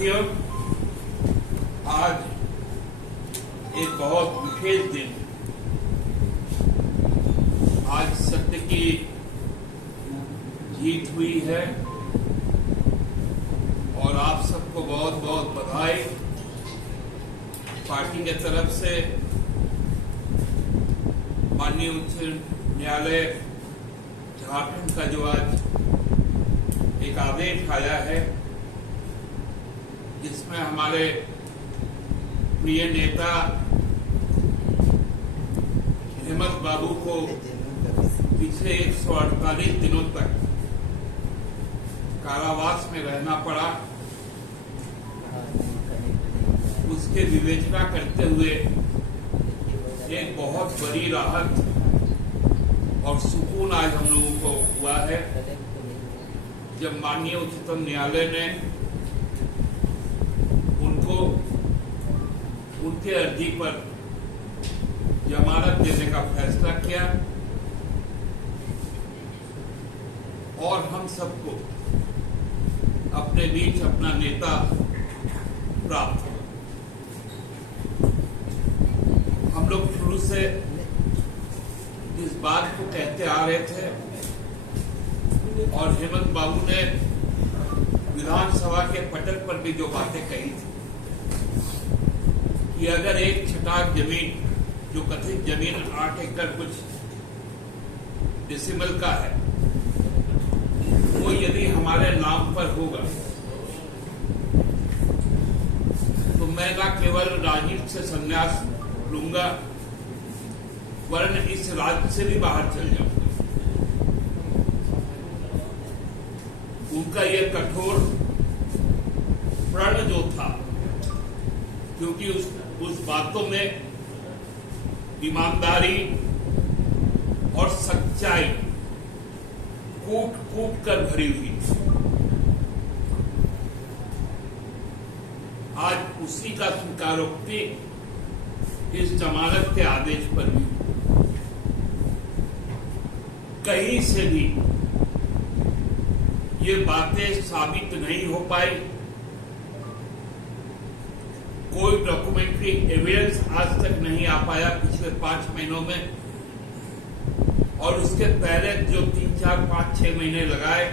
साथियों, आज एक बहुत विशेष दिन है। आज सत्य की जीत हुई है और आप सबको बहुत बहुत बधाई। पार्टी के तरफ से माननीय उच्च न्यायालय झारखंड का जो आज एक आदेश आया है, जिसमें हमारे प्रिय नेता हेमंत बाबू को पिछले 148 दिनों तक कारावास में रहना पड़ा, उसके विवेचना करते हुए एक बहुत बड़ी राहत और सुकून आज हम लोगों को हुआ है जब माननीय उच्चतम न्यायालय ने उनको उनके अर्जी पर जमानत देने का फैसला किया और हम सबको अपने बीच अपना नेता प्राप्त हुआ। हम लोग शुरू से इस बात को कहते आ रहे थे और हेमंत बाबू ने विधानसभा के पटल पर भी जो बातें कही थी कि अगर एक छटाक जमीन, जो कथित जमीन 8 एकड़ कुछ डेसिमल का है, वो यदि हमारे नाम पर होगा तो मैं न केवल राजनीति से संन्यास लूंगा वरन इस राज्य से भी बाहर चल जाऊंगा। उनका यह कठोर प्रण जो था, क्योंकि उस बातों में ईमानदारी और सच्चाई कूट कूट कर भरी हुई थी। आज उसी का स्वीकारोक्ति इस जमानत के आदेश पर भी कहीं से भी ये बातें साबित नहीं हो पाई। कोई डॉक्यूमेंट्री एविडेंस आज तक नहीं आ पाया पिछले 5 महीनों में, और उसके पहले जो 3, 4, 5, 6 महीने लगाए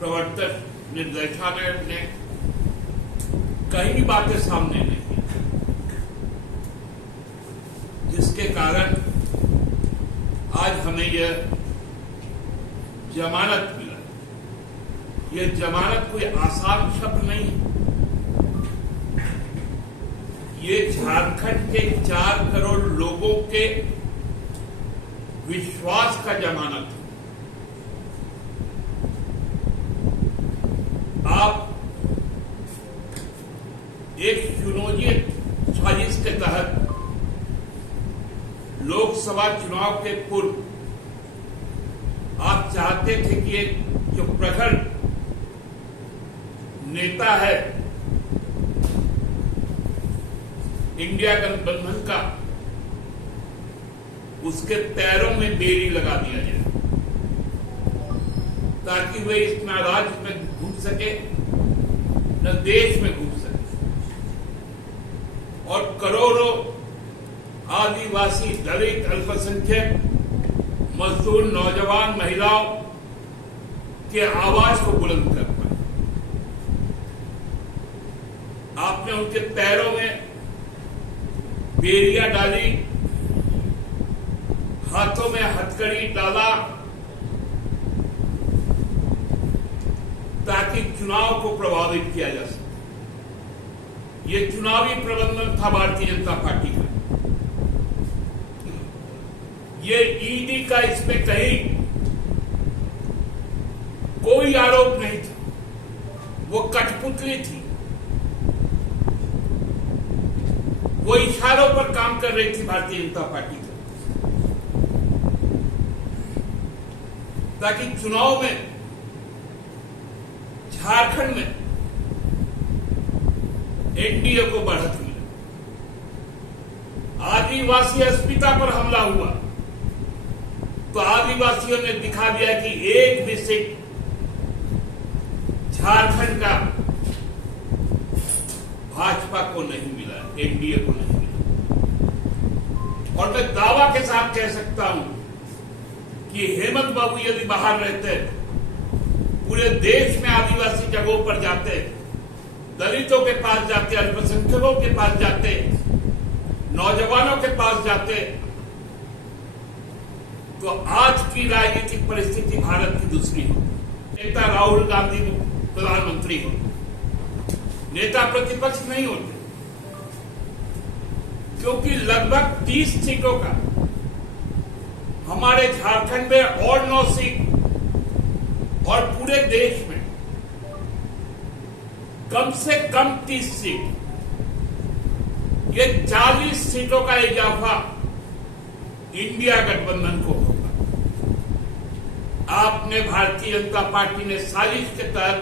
प्रवर्तन निर्देशालय ने, कई बातें सामने नहीं, जिसके कारण आज हमें यह जमानत मिला। यह जमानत कोई आसान शब्द नहीं, ये झारखंड के 4 करोड़ लोगों के विश्वास का जमानत है। आप एक सुनियोजित साजिश के तहत लोकसभा चुनाव के पूर्व आप चाहते थे कि एक जो प्रखर नेता है इंडिया गठबंधन का, उसके पैरों में बेड़ी लगा दिया जाए ताकि वे इस न राज्य में घूम सके न देश में घूम सके, और करोड़ों आदिवासी, दलित, अल्पसंख्यक, मजदूर, नौजवान, महिलाओं के आवाज को बुलंद कर पाए। आपने उनके पैरों में बेड़ियां डाली, हाथों में हथकड़ी डाला, ताकि चुनाव को प्रभावित किया जा सके। ये चुनावी प्रबंधन था भारतीय जनता पार्टी का। ये ईडी का इसमें कहीं कोई आरोप नहीं था, वो कठपुतली थी, वो इशारों पर काम कर रही थी भारतीय जनता पार्टी का, ताकि चुनाव में झारखंड में एनडीए को बढ़त मिले। आदिवासी अस्मिता पर हमला हुआ तो आदिवासियों ने दिखा दिया कि एक भी सीट झारखंड का भाजपा को नहीं मिला, एनडीए को नहीं मिला। और मैं दावा के साथ कह सकता हूं कि हेमंत बाबू यदि बाहर रहते, पूरे देश में आदिवासी जगहों पर जाते, दलितों के पास जाते, अल्पसंख्यकों के पास जाते, नौजवानों के पास जाते, तो आज की राजनीतिक परिस्थिति भारत की दूसरी हो। नेता राहुल गांधी प्रधानमंत्री हो, नेता प्रतिपक्ष नहीं होते, क्योंकि लगभग 30 सीटों का हमारे झारखंड में और 9 सीट और पूरे देश में कम से कम 30 सीट, ये 40 सीटों का इजाफा इंडिया गठबंधन को होगा। आपने भारतीय जनता पार्टी ने साजिश के तहत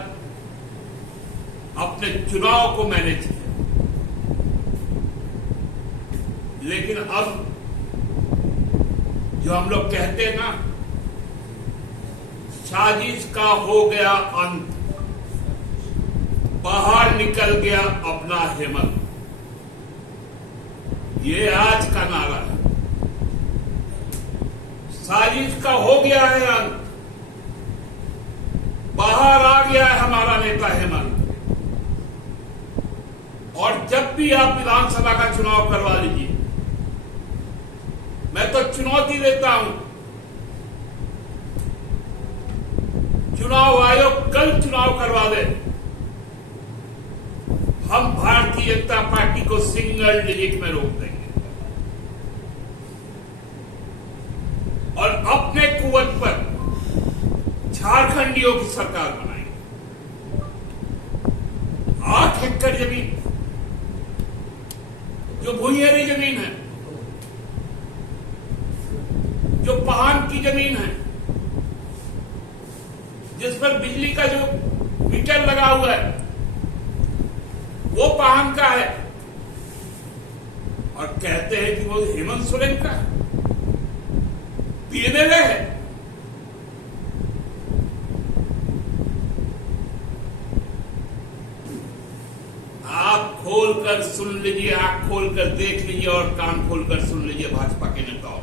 अपने चुनाव को मैनेज किया, लेकिन अब जो हम लोग कहते हैं ना, साजिश का हो गया अंत, बाहर निकल गया अपना हेमंत, ये आज का नारा है। साजिश का हो गया है अंत, बाहर आ गया है हमारा नेता हेमंत। और जब भी आप विधानसभा का चुनाव करवा लीजिए, मैं तो चुनौती देता हूं, चुनाव आयोग कल चुनाव करवा दे, हम भारतीय जनता पार्टी को सिंगल डिजिट में रोक देंगे और अपने कुवत पर झारखंडियों की सरकार बनाएंगे। 8 एकड़ जमीन जो भूइंरी जमीन है, जो पहान की जमीन है, जिस पर बिजली का जो मीटर लगा हुआ है वो पहान का है, और कहते हैं कि वो हेमंत सोरेन का है, पीएनएल है। आप खोलकर सुन लीजिए, आंख खोलकर देख लीजिए और कान खोलकर सुन लीजिए भाजपा के नेताओं।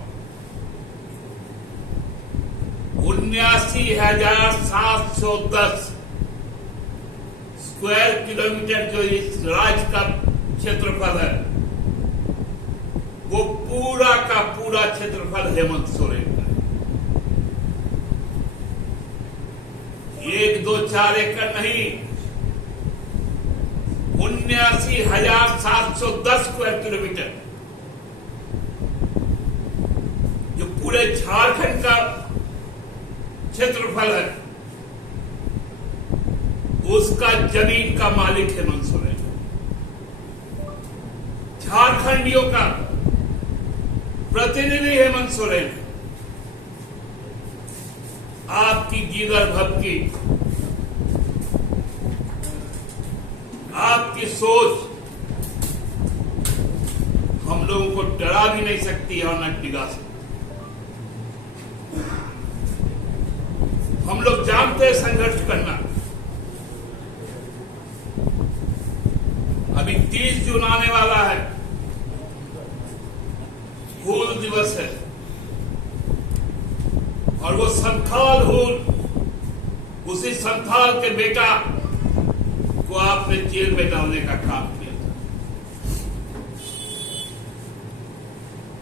79,710 स्क्वायर किलोमीटर जो इस राज्य का क्षेत्रफल है, वो पूरा का पूरा क्षेत्रफल हेमंत सोरेन का है। 1, 2, 4 एकड़ नहीं, 79,710 स्क्वायर किलोमीटर जो पूरे झारखंड का क्षेत्रफल है, उसका जमीन का मालिक हेमंत सोरेन। झारखंडियों का प्रतिनिधि हेमंत सोरेन। आपकी जिगर भक्ति, आपकी सोच हम लोगों को डरा भी नहीं सकती और न डिगा सकती। हम लोग जानते हैं संघर्ष करना। अभी 30 जून आने वाला है, हूल दिवस है, और वो संथाल हूल, उसी संथाल के बेटा को आपने जेल में डालने का काम किया था।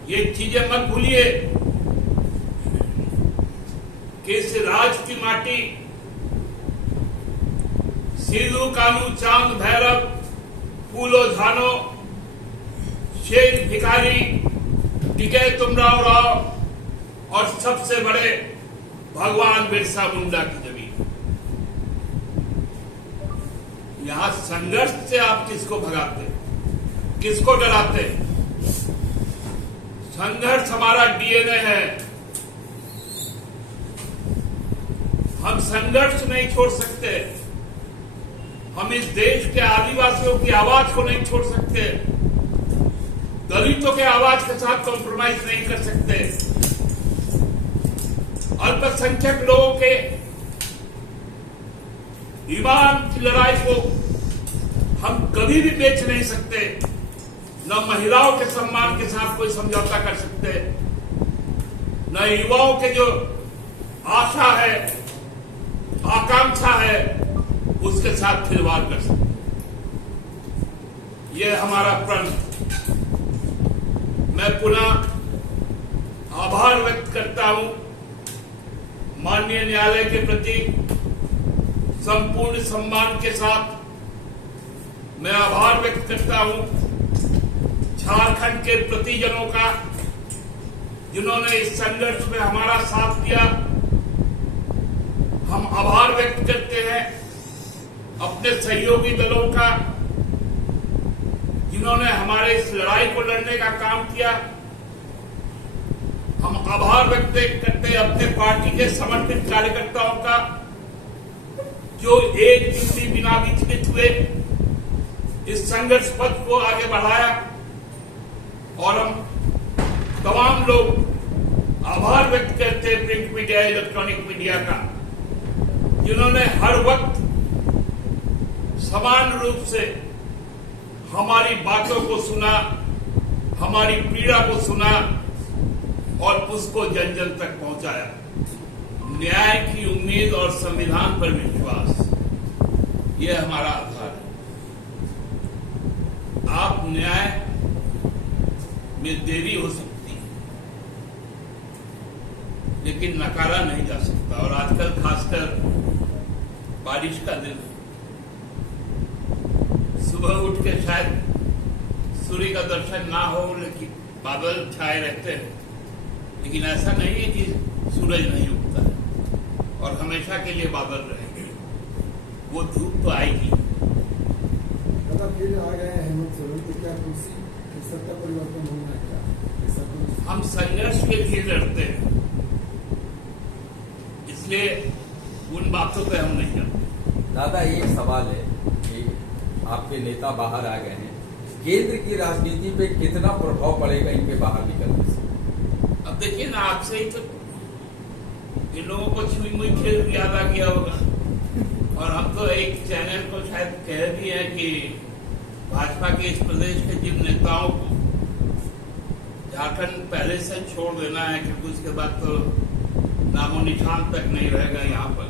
ये चीजें मत भूलिए कि इस राज्य की माटी सिद्धू कानू चांद भैरव फूलो झानो शेख भिखारी टिके तुमराव राव और सबसे बड़े भगवान बिरसा मुंडा की जमीन। यहां संघर्ष से आप किसको भगाते, किसको डराते? संघर्ष हमारा डीएनए है। हम संघर्ष नहीं छोड़ सकते। हम इस देश के आदिवासियों की आवाज को नहीं छोड़ सकते। दलितों के आवाज के साथ कॉम्प्रोमाइज नहीं कर सकते। अल्पसंख्यक लोगों के ईमान की लड़ाई को हम कभी भी बेच नहीं सकते, न महिलाओं के सम्मान के साथ कोई समझौता कर सकते, न युवाओं के जो आशा है, आकांक्षा है, उसके साथ खिलवाड़ कर सकते। यह हमारा प्रण। मैं पुनः आभार व्यक्त करता हूं माननीय न्यायालय के प्रति। संपूर्ण सम्मान के साथ मैं आभार व्यक्त करता हूं झारखंड के प्रतिजनों का, जिन्होंने इस संघर्ष में हमारा साथ दिया। हम आभार व्यक्त करते हैं अपने सहयोगी दलों का, जिन्होंने हमारे इस लड़ाई को लड़ने का काम किया। हम आभार व्यक्त करते हैं अपने पार्टी के समर्पित कार्यकर्ताओं का, जो एक दिन भी बिना विचलित हुए इस संघर्ष पथ को आगे बढ़ाया। और हम तमाम लोग आभार व्यक्त करते हैं प्रिंट मीडिया, इलेक्ट्रॉनिक मीडिया का, जिन्होंने हर वक्त समान रूप से हमारी बातों को सुना, हमारी पीड़ा को सुना और उसको जन जन तक पहुंचाया। न्याय की उम्मीद और संविधान पर विश्वास, यह हमारा आधार है। आप न्याय में देरी हो सकती है, लेकिन नकारा नहीं जा सकता। और आजकल खासकर बारिश का दिन, सुबह उठ के शायद सूर्य का दर्शन ना हो, लेकिन बादल छाए रहते हैं, लेकिन ऐसा नहीं है कि सूरज नहीं उगता है और हमेशा के लिए बादल रहेंगे। वो धूप तो आएगी। फिर आ गए हेमंत सोरेन, तो क्या कुर्सी सत्ता परिवर्तन होना है क्या? हम संघर्ष के लिए लड़ते हैं, इसलिए उन बातों पे हम नहीं लड़ते। दादा, एक सवाल है कि आपके नेता बाहर आ गए हैं, केंद्र की राजनीति पे कितना प्रभाव पड़ेगा इनके बाहर निकलने से? अब देखिए ना, आपसे ही तो इन लोगों को छुई मुई खेल याद आ गया होगा। और हम तो एक चैनल को शायद कह भी है कि भाजपा के इस प्रदेश के जिन नेताओं को झारखंड पहले से छोड़ देना है, क्योंकि उसके बाद तो नामो निशान तक नहीं रहेगा यहाँ पर।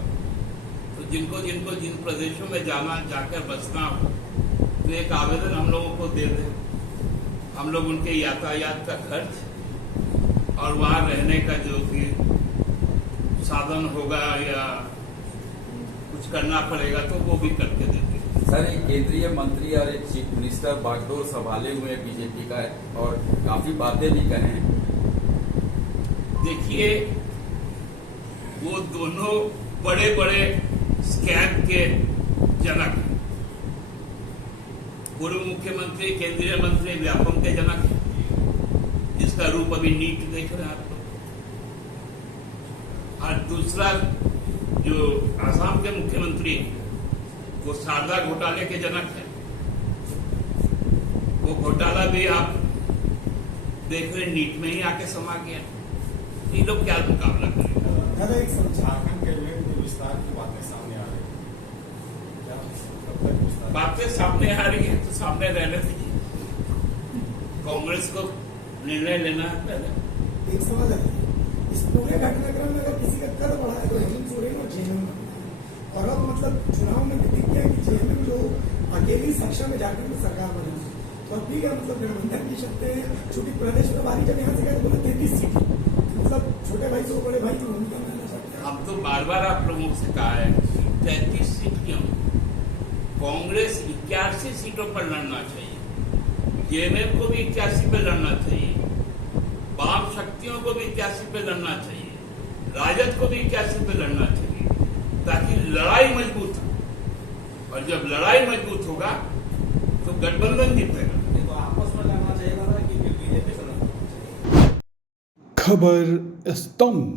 तो जिनको जिनको जिन प्रदेशों में जाना, जाकर बसना हो, तो एक आवेदन हम लोगों को दे दें। हम लोग उनके यातायात का खर्च और वहां रहने का जो भी साधन होगा या कुछ करना पड़ेगा तो वो भी करके देंगे। सर, एक केंद्रीय मंत्री और एक चीफ मिनिस्टर बागडोर संभाले हुए हैं बीजेपी का, और काफी बातें भी कहे हैं। देखिए, वो दोनों बड़े बड़े स्कैम के जनक हैं। पूर्व मुख्यमंत्री, केंद्रीय मंत्री व्यापम के जनक हैं, जिसका रूप अभी नीट देख रहे हैं आप लोग। और दूसरा जो आसाम के मुख्यमंत्री हैं, वो शारदा घोटाले के जनक हैं। वो घोटाला भी आप देख रहे, नीट में ही आके समा गया। ये लोग क्या मुकाबला करेंगे? झारखंड कैबिनेट में विस्तार की बातें सामने आ रही है, बातें सामने आ रही है तो सामने रहने दीजिए। कांग्रेस को निर्णय लेना है पहले। एक सवाल है, इस पूरे घटनाक्रम में अगर किसी का कद बढ़ा है तो हेमंत सोरेन और जेएमएम, और अब मतलब चुनाव में दिख गया कि जेएमएम जो अकेली सक्षम में झारखंड में सरकार बनी, तो अब भी क्या मतलब गठबंधन की शक्ति, चूंकि प्रदेश प्रभारी जब यहाँ से गए बोले 33 सीट, मतलब छोटे भाई से बड़े भाई की भूमिका में आना चाहते हैं। हम तो बार बार आप लोगों से कहा है 33 सीट क्यों? कांग्रेस 81 सीटों पर लड़ना चाहिए, जेएमएम को भी 81 पे लड़ना चाहिए, वाम शक्तियों को भी 81 पे लड़ना चाहिए, राजद को भी 81 पे लड़ना चाहिए, ताकि लड़ाई मजबूत हो। और जब लड़ाई मजबूत होगा तो गठबंधन जीतेगा। तो आपस में लड़ना चाहिए कि बीजेपी से लड़ना चाहिए। खबर स्तंभ।